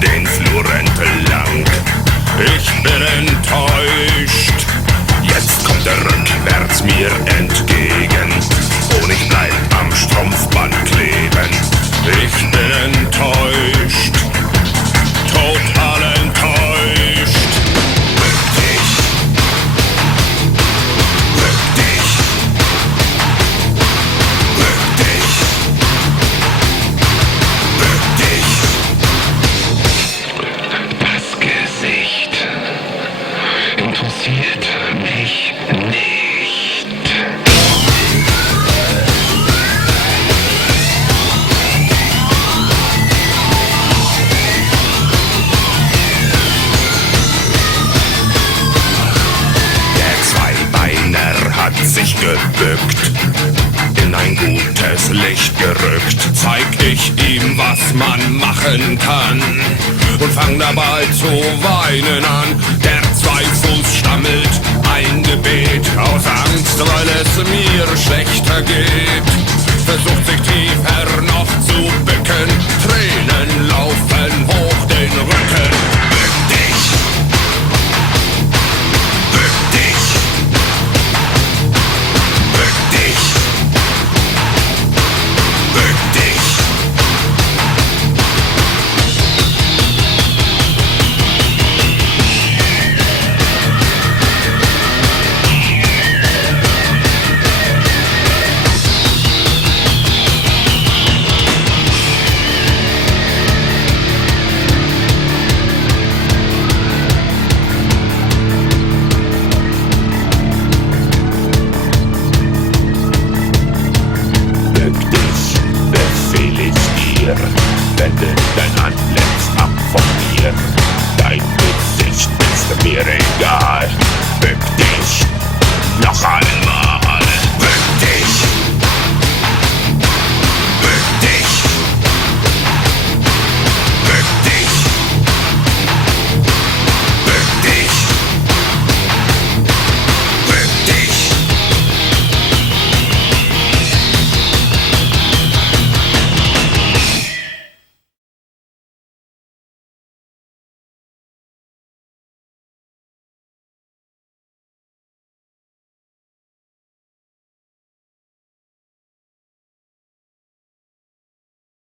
den Flur entlang. Ich bin enttäuscht, jetzt kommt er rückwärts mir entgegen und ich bleib am Strumpfband kleben. Ich bin enttäuscht, total enttäuscht. Bück dich, bück dich, bück dich, bück dich. Das Gesicht interessiert mich nicht. Der Zweibeiner hat sich gebückt, in ein gutes Licht gerückt. Zeig ich ihm, was man machen kann und fang dabei zu weinen an. Der Zweifuß stammelt ein Gebet aus Angst, weil es mir schlechter geht. Versucht sich tiefer noch zu bücken, Tränen laufen hoch den Rücken.